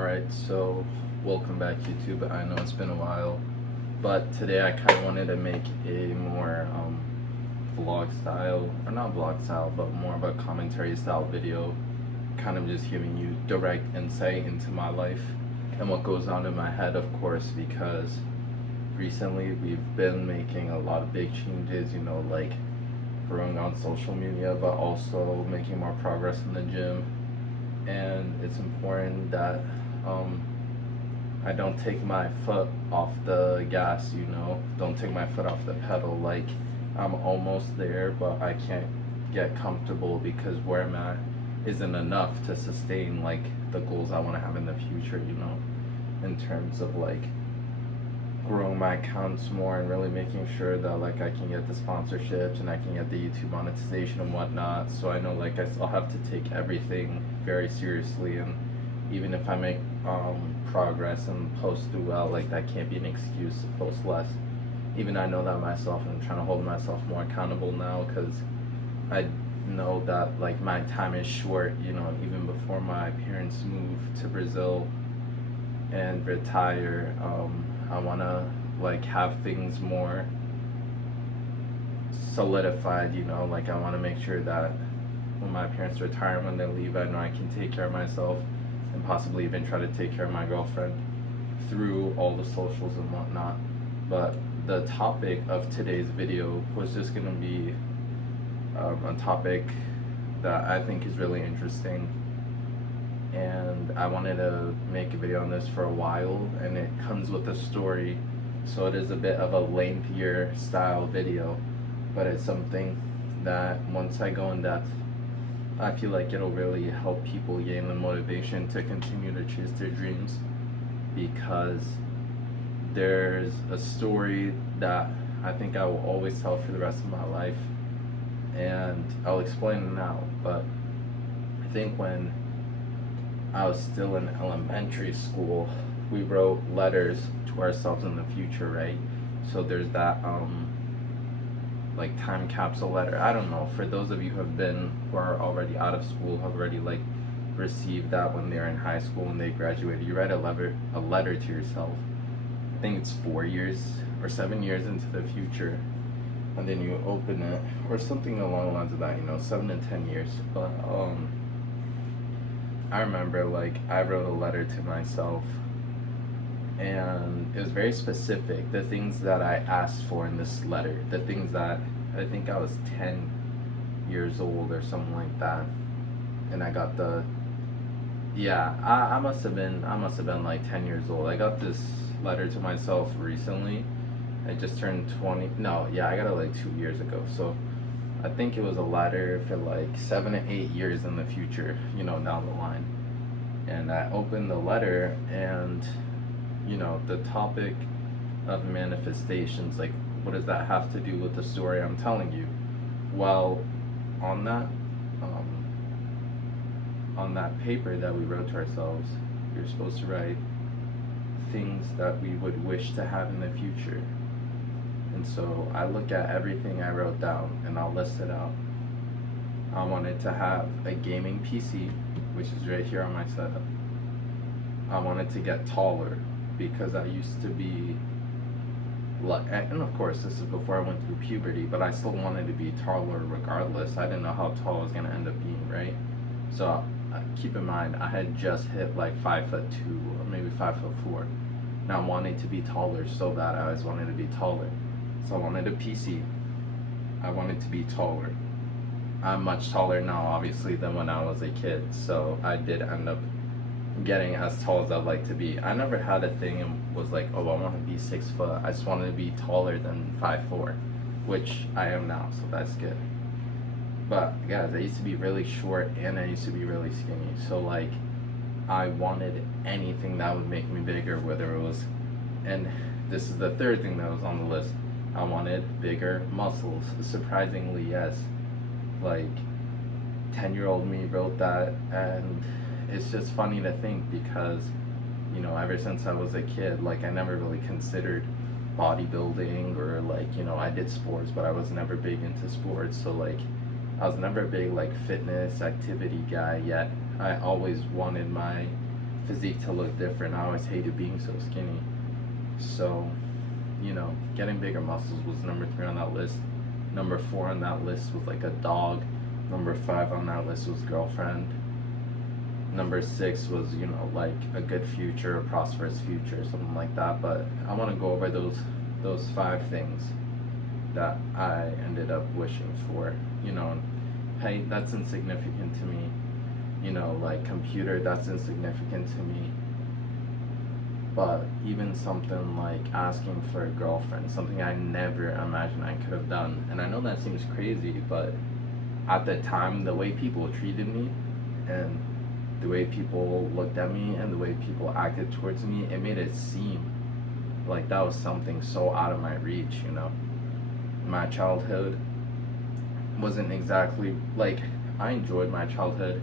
Alright, so welcome back YouTube. I know it's been a while, but today I kind of wanted to make a more vlog style, or not vlog style, but more of a commentary style video, kind of just giving you direct insight into my life and what goes on in my head, of course, because recently we've been making a lot of big changes, like growing on social media, but also making more progress in the gym. And it's important that I don't take my foot off the gas, don't take my foot off the pedal. Like, I'm almost there, but I can't get comfortable because where I'm at isn't enough to sustain like the goals I want to have in the future, in terms of like growing my accounts more and really making sure that like I can get the sponsorships and I can get the YouTube monetization and whatnot. So I know like I still have to take everything very seriously, and even if I make progress and post do well, like that can't be an excuse to post less. Even I know that myself, and I'm trying to hold myself more accountable now because I know that like my time is short. Even before my parents moved to Brazil and retire, I want to like have things more solidified, like I want to make sure that when my parents retire, when they leave, I know I can take care of myself and possibly even try to take care of my girlfriend through all the socials and whatnot. But the topic of today's video was just going to be a topic that I think is really interesting, and I wanted to make a video on this for a while, and it comes with a story, so it is a bit of a lengthier style video, but it's something that once I go in depth, I feel like it'll really help people gain the motivation to continue to chase their dreams, because there's a story that I think I will always tell for the rest of my life, and I'll explain it now. But I think when I was still in elementary school, we wrote letters to ourselves in the future, right? So there's that like time capsule letter. I don't know, for those of you who are already out of school, have already like received that when they're in high school and they graduated, you write a letter to yourself. I think it's 4 years or 7 years into the future, and then you open it, or something along the lines of that, 7 to 10 years. But I remember like I wrote a letter to myself, and it was very specific, the things that I asked for in this letter, the things that I think I was 10 years old or something like that, and I got I must have been like 10 years old. I got this letter to myself recently. I just turned 20. No, yeah, I got it like 2 years ago. So I think it was a letter for like 7 to 8 years in the future, down the line. And I opened the letter, and the topic of manifestations, like what does that have to do with the story I'm telling you? Well, on that paper that we wrote to ourselves, you're supposed to write things that we would wish to have in the future. And so I look at everything I wrote down and I'll list it out. I wanted to have a gaming PC, which is right here on my setup. I wanted to get taller because I used to be, and of course this is before I went through puberty, but I still wanted to be taller regardless. I didn't know how tall I was going to end up being, right? So keep in mind, I had just hit like 5'2" or maybe 5'4". Now I wanted to be taller so bad. I always wanted to be taller. So I wanted a PC. I wanted to be taller. I'm much taller now, obviously, than when I was a kid. So I did end up getting as tall as I'd like to be. I never had a thing and was like, oh, I want to be 6 foot. I just wanted to be taller than 5'4", which I am now, so that's good. But guys, I used to be really short and I used to be really skinny. So like, I wanted anything that would make me bigger, whether it was, and this is the third thing that was on the list, I wanted bigger muscles. Surprisingly, yes. Like, 10-year-old me wrote that, and it's just funny to think because, ever since I was a kid, like I never really considered bodybuilding, or like, I did sports, but I was never big into sports. So like, I was never a big like fitness activity guy, yet I always wanted my physique to look different. I always hated being so skinny. So, getting bigger muscles was number 3 on that list. Number 4 on that list was like a dog. Number 5 on that list was girlfriend. Number 6 was, like a good future, a prosperous future, something like that. But I want to go over those 5 things that I ended up wishing for. Hey, that's insignificant to me. Like computer, that's insignificant to me. But even something like asking for a girlfriend, something I never imagined I could have done. And I know that seems crazy, but at the time, the way people treated me and the way people looked at me and the way people acted towards me, it made it seem like that was something so out of my reach. My childhood wasn't exactly like, I enjoyed my childhood,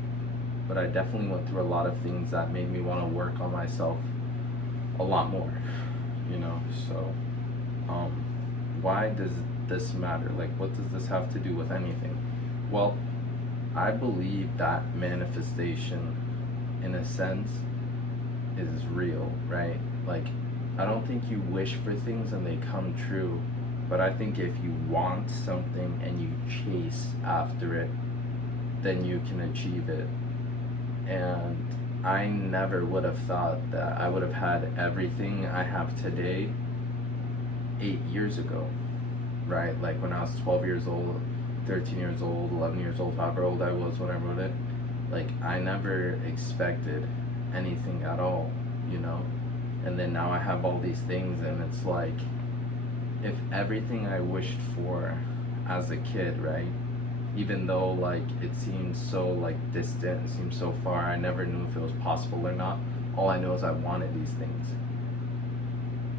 but I definitely went through a lot of things that made me want to work on myself a lot more. So why does this matter? Like, what does this have to do with anything? Well, I believe that manifestation, in a sense, is real, right? Like, I don't think you wish for things and they come true, but I think if you want something and you chase after it, then you can achieve it. And I never would have thought that I would have had everything I have today 8 years ago, right? Like when I was 12 years old, 13 years old, 11 years old, however old I was when I wrote it. Like, I never expected anything at all, And then now I have all these things, and it's like, if everything I wished for as a kid, right? Even though, like, it seems so, like, distant, it seems so far, I never knew if it was possible or not. All I know is I wanted these things.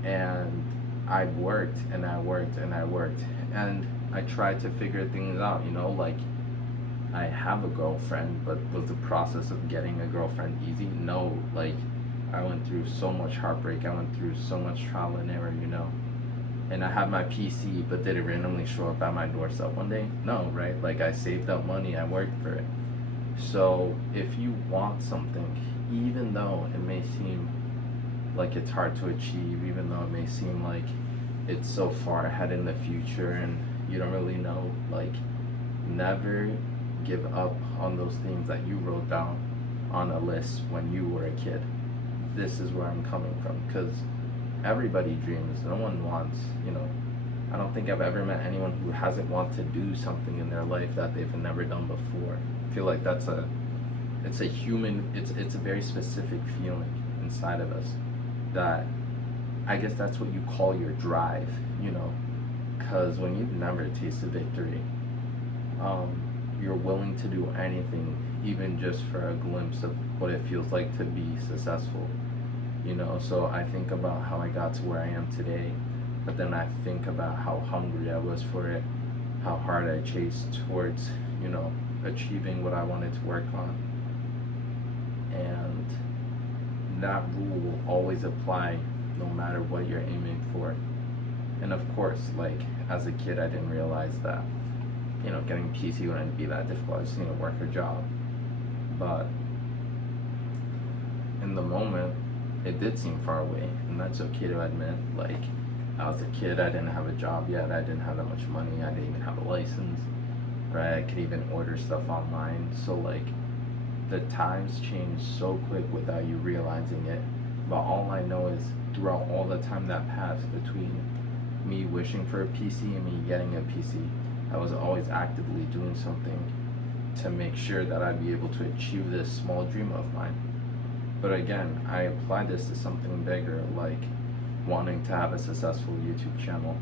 And I worked, and I worked, and I worked. And I tried to figure things out, like, I have a girlfriend, but was the process of getting a girlfriend easy? No, like, I went through so much heartbreak, I went through so much trial and error, And I had my PC, but did it randomly show up at my doorstep one day? No, right? Like, I saved up money, I worked for it. So, if you want something, even though it may seem like it's hard to achieve, even though it may seem like it's so far ahead in the future and you don't really know, like, never give up on those things that you wrote down on a list when you were a kid. This is where I'm coming from, because everybody dreams. No one wants, I don't think I've ever met anyone who hasn't wanted to do something in their life that they've never done before. I feel like it's a very specific feeling inside of us that, I guess that's what you call your drive, because when you've never tasted victory, you're willing to do anything, even just for a glimpse of what it feels like to be successful. So I think about how I got to where I am today, but then I think about how hungry I was for it, how hard I chased towards, achieving what I wanted to work on. And that rule will always apply no matter what you're aiming for. And of course, like, as a kid, I didn't realize that, getting PC wouldn't be that difficult. I just need to work a job. But in the moment, it did seem far away, and that's okay to admit. Like, I was a kid, I didn't have a job yet, I didn't have that much money, I didn't even have a license, right? I could even order stuff online. So, like, the times change so quick without you realizing it. But all I know is, throughout all the time that passed between me wishing for a PC and me getting a PC, I was always actively doing something to make sure that I'd be able to achieve this small dream of mine. But again, I apply this to something bigger, like wanting to have a successful YouTube channel.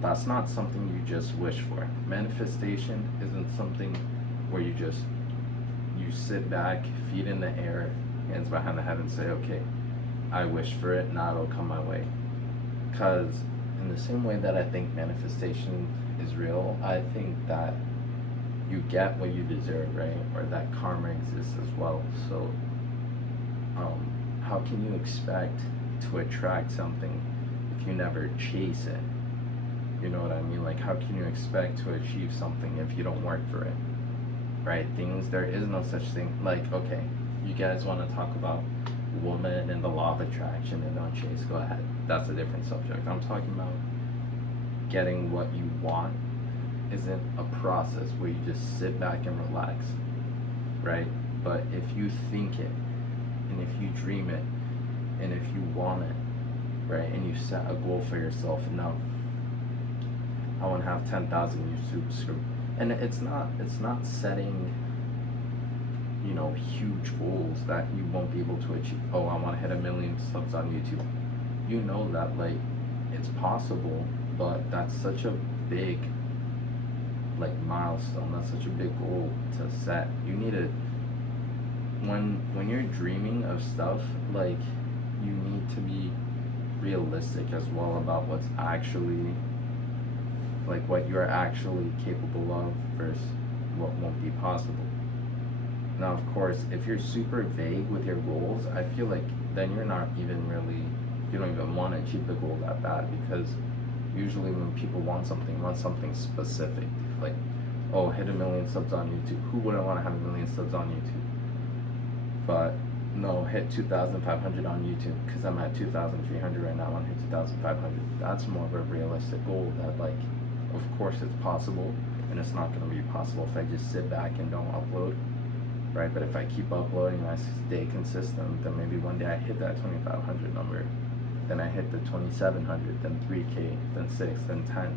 That's not something you just wish for. Manifestation isn't something where you sit back, feet in the air, hands behind the head, and say, okay, I wish for it, now it'll come my way. Because in the same way that I think manifestation is real, I think that you get what you deserve, right? Or that karma exists as well. So how can you expect to attract something if you never chase it? You know what I mean? Like, how can you expect to achieve something if you don't work for it? Right? There is no such thing. Like, okay, you guys want to talk about woman and the law of attraction and don't chase, go ahead. That's a different subject. I'm talking about getting what you want isn't a process where you just sit back and relax, right? But if you think it, and if you dream it, and if you want it, right, and you set a goal for yourself, no, I want to have 10,000 YouTube subscribers, and it's not setting, you know, huge goals that you won't be able to achieve. Oh, I want to hit 1 million subs on YouTube. You know that, like, it's possible, but that's such a big, like, milestone. That's such a big goal to set. You need to, when you're dreaming of stuff, like, you need to be realistic as well about what's actually, like, what you're actually capable of versus what won't be possible. Now, of course, if you're super vague with your goals, I feel like then you're not even really, you don't even want to achieve the goal that bad, because usually when people want something specific, like, oh, hit 1 million subs on YouTube. Who wouldn't want to have 1 million subs on YouTube? But no, hit 2,500 on YouTube, because I'm at 2,300 right now. I want to hit 2,500. That's more of a realistic goal that, like, of course it's possible, and it's not going to be possible if I just sit back and don't upload, right? But if I keep uploading and I stay consistent, then maybe one day I hit that 2,500 number, then I hit the 2,700, then 3K, then 6, then 10,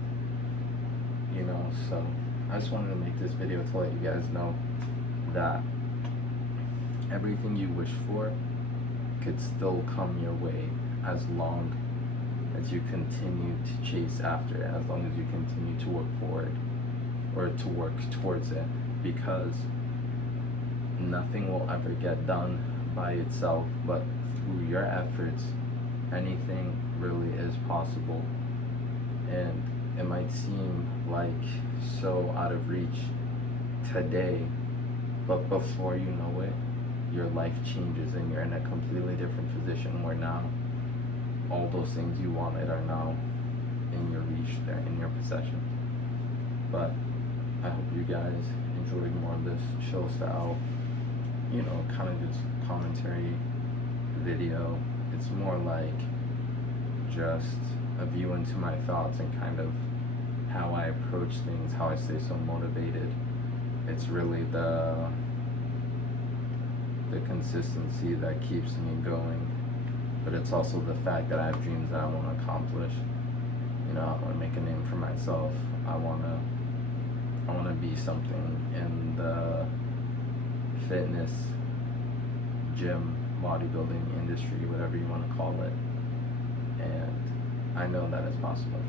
you know. So I just wanted to make this video to let you guys know that everything you wish for could still come your way as long as you continue to chase after it, as long as you continue to work forward or to work towards it, because nothing will ever get done by itself, but through your efforts, anything really is possible. And it might seem like so out of reach today, but before you know it, your life changes and you're in a completely different position where now all those things you wanted are now in your reach, they're in your possession. But I hope you guys enjoyed more of this show style, you know, kind of just commentary video. It's more like just a view into my thoughts and kind of how I approach things, how I stay so motivated. It's really the consistency that keeps me going, but it's also the fact that I have dreams that I want to accomplish. You know, I want to make a name for myself. I want to be something in the fitness, gym, bodybuilding industry, whatever you want to call it. And I know that it's possible.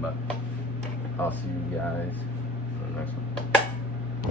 But I'll see you guys in the next one.